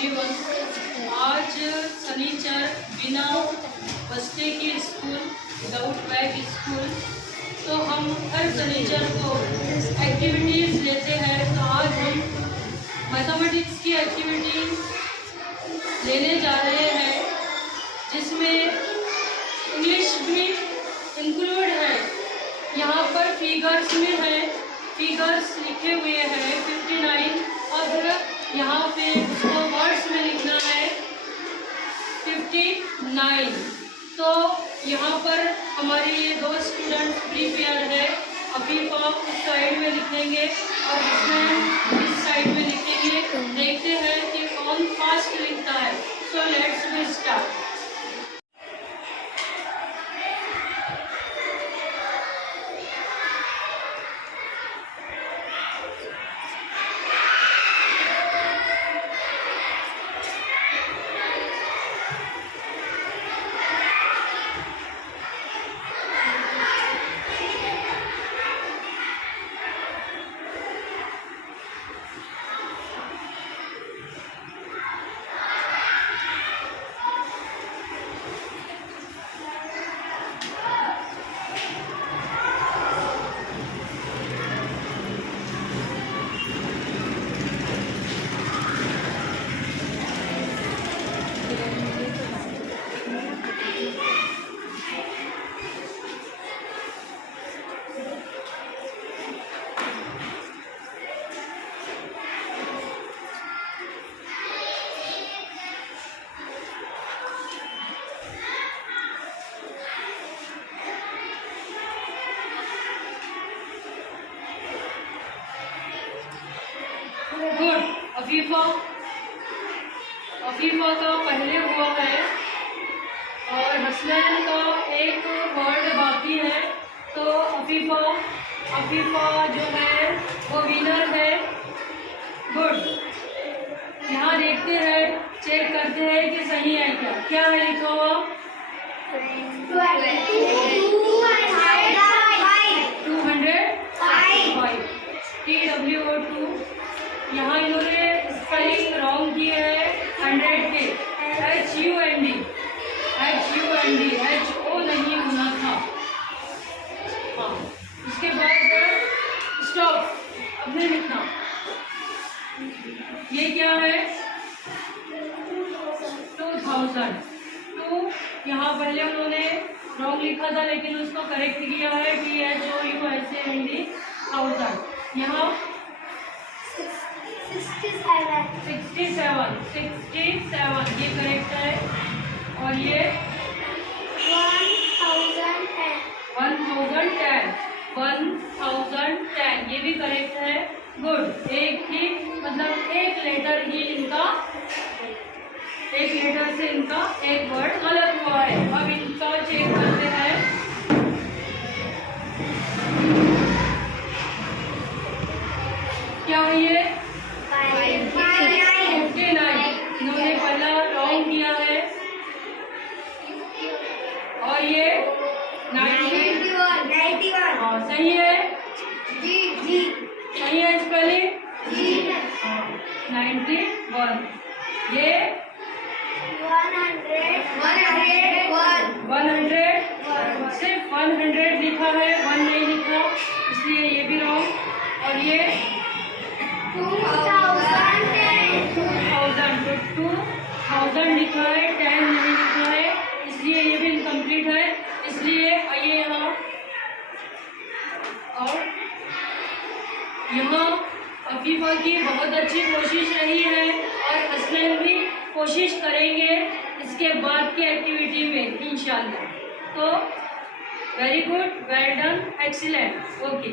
Everyone. आज शनिचर बिना बस्ते की स्कूल, विदाउट बैग स्कूल, तो हम हर शनिचर को एक्टिविटीज़ लेते हैं। तो आज हम मैथमेटिक्स की एक्टिविटी लेने जा रहे हैं, जिसमें इंग्लिश भी इंक्लूड है। यहाँ पर फिगर्स में है, फिगर्स लिखे हुए हैं 59, और यहाँ पे उसको वर्ड्स में लिखना है 59। तो यहाँ पर हमारे ये दो स्टूडेंट प्रिपेयर है। अफीफा उस साइड में लिखेंगे और इसमें इस साइड में लिखेंगे। देखते हैं कि कौन फास्ट लिखता है। So let's be start. Good. Afifa का पहले हुआ है और हसनैन का एक वर्ड बाकी है। तो अफीफा जो है वो विनर है। गुड। यहाँ देखते हैं, चेक करते हैं कि सही है क्या। क्या है लिखा हुआ? 205 TWO2। यहाँ इन्होंने स्पेलिंग रॉन्ग किए हैं 100 के। HUND HO नहीं होना था। हाँ, उसके बाद स्टॉप, अब नहीं लिखना। ये क्या है? 2000। तो यहाँ पहले उन्होंने रॉन्ग लिखा था, लेकिन उसको करेक्ट किया है THOUSAND 1000। यहाँ 67 ये करेक्ट है। और ये 1010 ये भी करेक्ट है। गुड। एक ही मतलब एक लेटर ही इनका, एक लेटर से इनका एक वर्ड गलत हुआ है। अब इनका चेक करते हैं। क्या है ये? 59। इन्होंने पहला रॉन्ग किया है। और ये 91। हाँ, सही है। सही है स्पेलिंग। 91। ये 100 सिर्फ 100 लिखा है, 1 नहीं लिखा, इसलिए ये भी रॉन्ग। और ये 2000 लिखा है, 10 नहीं लिखा है, इसलिए ये भी इनकम्प्लीट है। इसलिए आइए यहाँ, और यहाँ अफीफा की बहुत अच्छी कोशिश रही है और हसनैन भी कोशिश करेंगे इसके बाद की एक्टिविटी में इंशाल्लाह। तो very good, well done, excellent. Okay.